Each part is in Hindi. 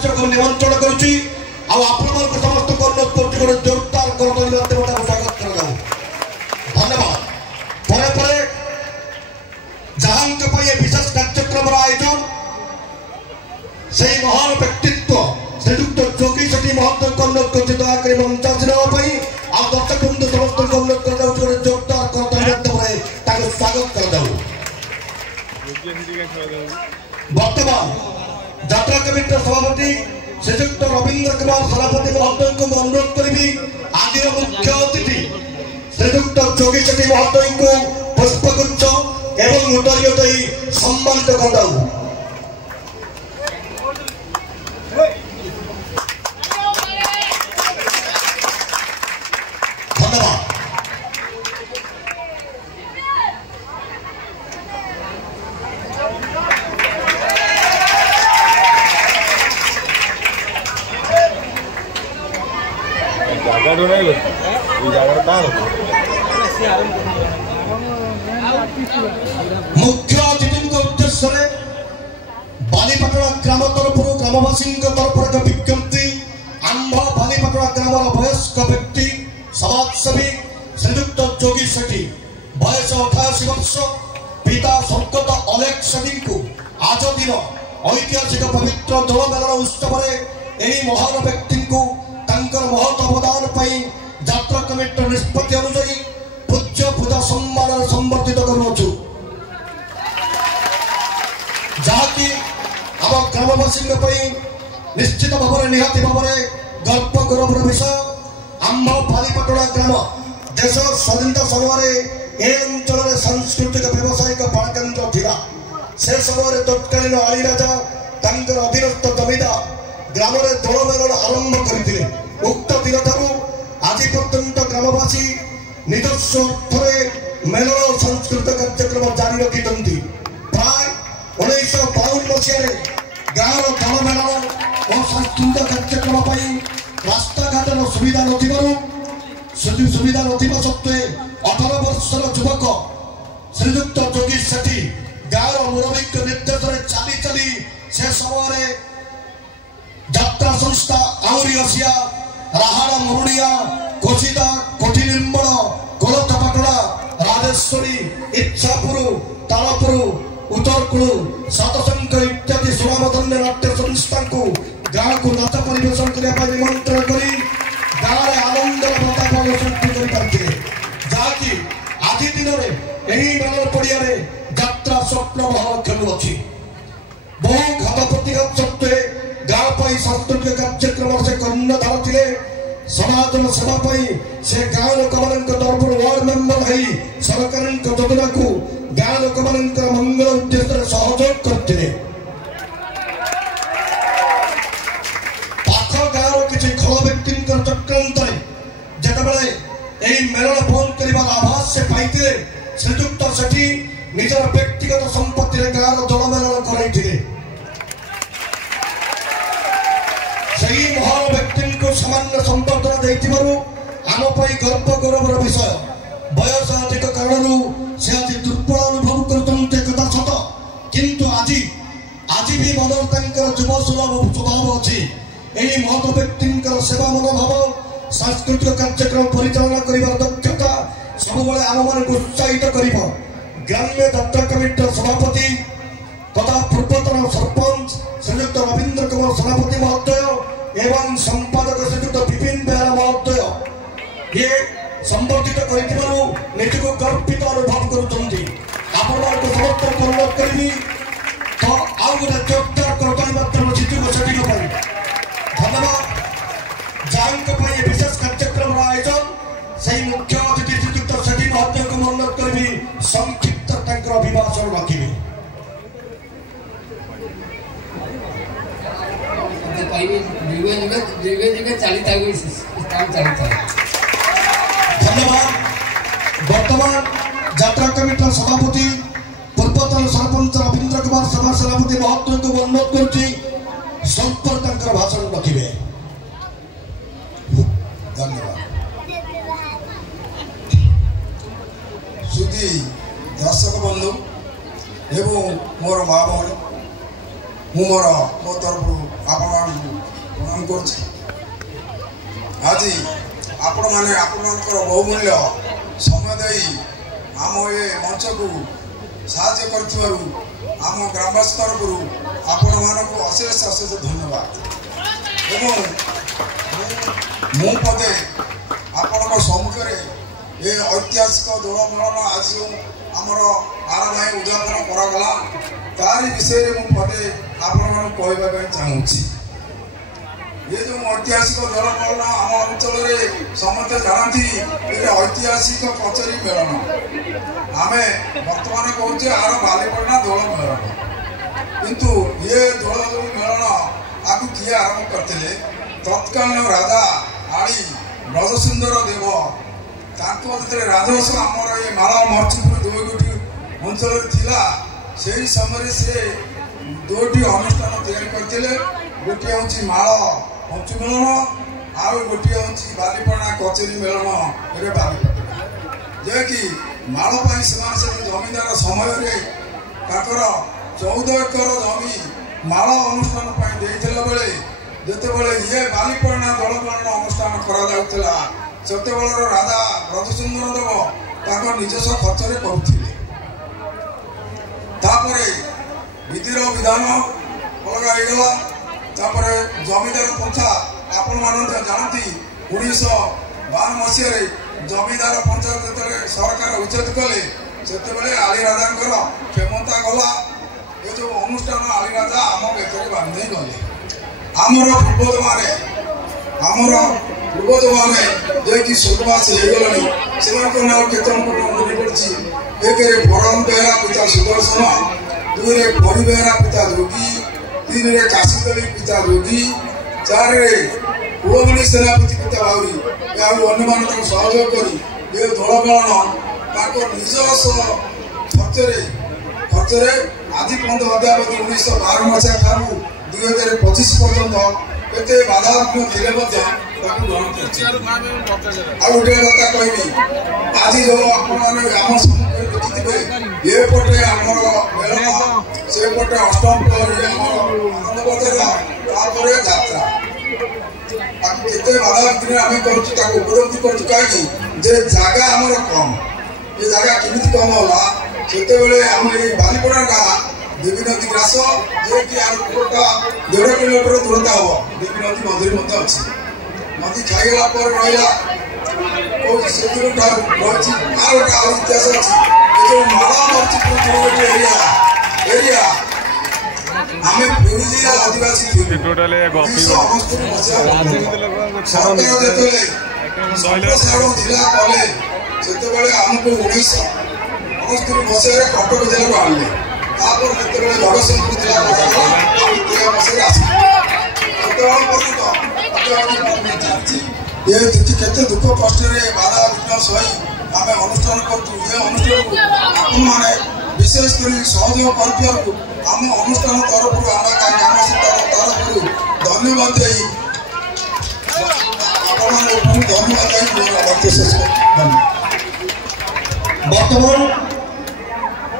निमंत्रण करुच्ची समस्त अनुरोध कर जोरदार करताली माध्यम स्वागत कर धन्यवाद। पर जहां विशेष कार्यक्रम आयोजन से महान व्यक्तित्व श्रीजुक्त जोगी सेठी महोदय को अनुरोध कर दयाकोरी मंचासी नापी आ दर्शक बंधु समस्त अनुरोध कर जोरदार करताली माध्यम स्वागत कर वर्तमान यात्रा कमिटी सभापति श्रीजुक्त रवींद्र कुमार सभापति महोदय को अनुरोध करी आज मुख्य अतिथि श्रीजुक्त जोगी सेठी महोदय को पुष्पगुच्छ एवं उदय दई सम्मानित कर मुख्य अतिथि उद्देश्य बालीपाटणा ग्राम तरफ ग्रामवासी तरफ एक विज्ञप्ति आंभ बालीपाटणा ग्राम वयस्क व्यक्ति समाजसेवी श्रीजुक्त जोगी सेठी बयस 88 वर्ष पिता स्वर्गत अलेख सेठी को आज दिन ऐतिहासिक पवित्र दोल मेलन उत्सव महान व्यक्ति को महत अवदान यात्रा कमिटी निष्पत्ति अनुसार पूज्य पूजा सम्मान संबर्धित करुछु जहाँकि आम ग्रामवासी निश्चित भाव में निहाती भाव में गर्व गौरवर विषय आंभ बालीपाटणा ग्राम देश स्वाधीनता समय ए अंचल सांस्कृतिक व्यावसायिक प्राणकेन्द्र थिला से समय तत्कालीन आली राजा अधीनस्थ जमीदार ग्राम में दोल मेलन आरंभ करते उक्त दिन ठारू आज पर्यंत ग्रामवासी निजस्व अर्थ मेलन सांस्कृतिक कार्यक्रम जारी रखी प्राय 1952 मसीह गाँव दोल मेलन और सांस्कृतिक कार्यक्रम रास्ता घाट सुविधा सुविधा ना सत्वे 18 वर्षर युवक श्रीजुक्त जोगी सेठी गाँव मुरबी निर्देश चली चली से समय यात्रा संस्था आउरी असिया राहाड़ा मुरुड़िया कोचिदा कोठी निर्मल कोलथपाटणा राजेश्वरी इच्छापुर तालपुर उत्तरकुल सतसंख इत्यादि सुनामधन्य नाट्य संस्था को गाँव को नाच परिवेशन करने निमंत्रण कर गाँव में आनंद वातावरण सृष्टि कर जहाँकि आज दिन में मेलन पड़िया यात्रा स्वप्न महल खेलुअछि बहु घात प्रतिघात सत्वे गाँव सांस्कृतिक कार्यक्रम से कर्णधार थे समाज सेवा से गाँव लोक तरफ वार्ड मेंबर है सरकार योजना को गाँव लोक मंगल उद्देश्य सहयोग करते पाख गाँव किसी खल व्यक्ति चक्रांत जिते मेलन बंद कर आभास से पाई श्रीजुक्त सेठी निजर व्यक्तिगत संपत्ति गाँव दोल मेलन कराई महान व्यक्ति को सामान्य संबर्धना आम गर्व गौरवर विषय बयस अधिक कारण से आज दुर्बल अनुभव करता सत किंतु आज भी मन युव सुलभ स्वभाव अच्छी महत व्यक्ति सेवा मनोभाव सांस्कृतिक कार्यक्रम परिचालना कर दक्षता सब आम मान उत्साहित कर ग्राम्य यात्रा कमिटी सभापति तथा पूर्वतन सरपंच श्रीजुक्त रवींद्र कुमार सभापति महोदय एवं संपादक श्रीजुक्त विपिन बेहरा महोदय ये संबर्धित कर गर्वित अनुभव करुँच आप समस्त अनुरोध करी तो आउ गोटे जोरदार करताली माध्यम जीतु सेठी धन्यवाद जहाँ विशेष कार्यक्रम आयोजन से मुख्य अतिथि श्रीजुक्त सेठी महोदय को अनुरोध करी संक्षिप्त अभिभाषण रखी धन्यवाद। वर्तमान यात्रा कमिटी सभापति पूर्वतन सरपंच रवींद्र कुमार सभा सभापति महोदय को अनुरोध कर स्वल्प भाषण रखिए। धन्यवाद। सुधी दर्शक बंधु एवं मोर माँ भौणी मो तरफ आप ग्रहण कर आज आपण मैंने आपणकर बहुमूल्य समय दे आम ये मंच को साहाय्य कर आम ग्रामवासी तरफ आपण मानक अशेष अशेष धन्यवाद एवं मु पदे आपण सम्मुखें ये ऐतिहासिक दोल मेलन आज आमर आराधना उद्यापन करागला तारी विषय में पदे आपण कहवाई चाहूँगी ये जो ऐतिहासिक दोल मेलन आम अंचल समस्ते जानती ये ऐतिहासिक कचेरी मेलन आम बर्तमान कहचे आर बालीपड़ा दोल मेलन किंतु ये दोल मेलन आपको किए आरंभ करते तत्कालीन राजा आड़ी ब्रजसुंदर देव राजस्व आमर ये माला मरचुपुर दुई गोटी अंचल थिला से समय से दुईटी अनुष्ठान तैयारी गोटे हूँ माल पंचु मेलन आउ गोटे हूँ बालीपड़ा कचेरी मेलन ये बालीपड़ा जे कि माल से जमीदार समय 14 एकर जमी माल अनुष्ठान बेले जितेबाला ये बालीपड़ा दोल मेलन अनुष्ठान करा से राजा ब्रजसुंदर देव निजस्व खर्च करुले विधिर विधान अलग होगला जमीदार पंथा आपण मान जानती 1952 मसीह जमीदार पंचा जो सरकार उच्छेद कले से आली राजा क्षमता गला ये जो अनुष्ठान आली राजा आम बेतर बांधे गले आमर पूर्वज मैंने जे स्वर्गवास होगला से नाम केतन मन पड़ी एक बरम बेहरा पिता सुदर्शन 2 परी बेहरा पिता जोगी 3 काशीदली पिता जोगी 4 कुलमणि सेनापति पिता बाउरी अन्य सहयोग कर ये दोल मेलन निजस्व खर्च आज पर्यटन अद्यावधि 1912 मसीहा ठार 2025 पर्यटन केते बाधा थे ग्रहण गोटे कथा कहबी आज जो आम सम्मुखें देखिए ये पटे आमर मेलन से पटे अष्टम प्रहरी आनंद बजार यात्रा केते बाधा आम कर उपलब्धि कर कहीं जगह आमर कम ये जगह केमी कम होला से आम बालीपड़ा गाँ देवी नदी ग्रास जे कि 1.5 किलोमीटर दूरता हम देवी नदी मझे अच्छी नदी खाईगला रहा इतिहास अच्छी जो माला मरचुपुर एरिया आम पुरी जिला आदिवासी जिला कले से आमको 1969 मसीह कटक जिले को आनले जगतसिंहपुर जिला ये केते दुख कष्ट बाधा विघ्न सही आम अनुष्ठान कर विशेष कर सहयोग कर आम अनुष्ठान तरफ ग्राम तरफ धन्यवाद बर्तमान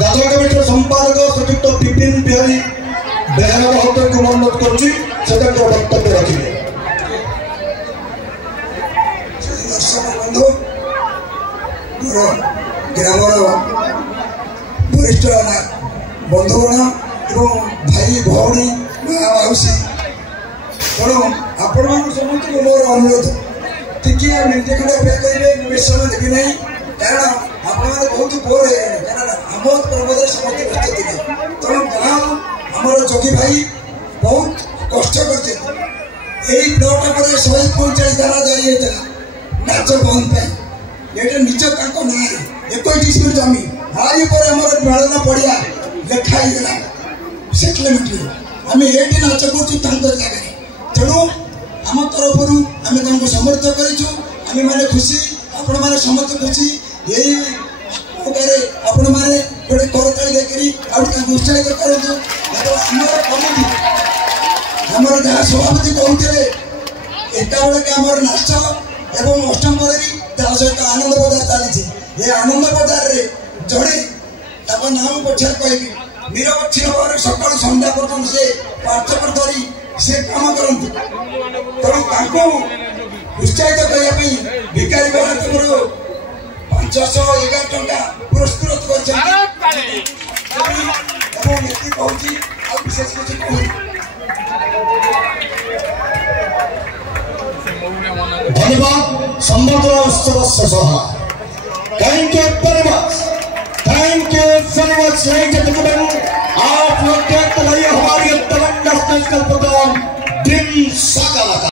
जात्रा कमिटर संपादक श्रीयुक्त विपिन बिहारी बेहरा महोदय को अनुरोध कर वक्तव्य रखिए। दर्शक बंधु मोर ग्रामर वरिष्ठ बंधुगण एवं भाई भौणी माउसी तेणु आपण मान समस्त मोर अनुरोध टिकिया मिनटे खंडे अपेक्षा करेंगे बेस समय देवी नहीं कारण आप बहुत बोर है कारण आमोद पर्वत समस्त व्यस्त थे तेणु गाँव आमर जोगी भाई बहुत कष्ट करते ब्लॉक 145 धारा जारी होता नाच बंद पे निज ना 21 जमी हारी पर मेलन पड़िया लेखाई सेटलमेंट आम ये नाच कर जगह तेणु आम तरफ आम समर्थ कर खुशी आपण मैंने समस्त खुशी यही प्रकार आपण मैंने गोटे करताली देखकर उत्साहित करूँ कमिटी आमर जहाँ सभापति कहते एका बेलके आमर नाच एवं अष्टम प्रहरी सहित आनंद बजार चली ये आनंद बजार जड़े नाम पछार कहबी निरपक्ष भाव सकाल सन्ध्या पर्यटन से 5 धरी से काम करते तेणु उत्साहित करने भिकारी बाबा तुम 511 टंका पुरस्कृत कर विशेष किसी कहूँ धन्यवाद संबर्धना उत्सव सह thank you very much ladies and gentlemen आप लोग देखते रहिए हमारी तमन्ना कल्पना दिन साकार।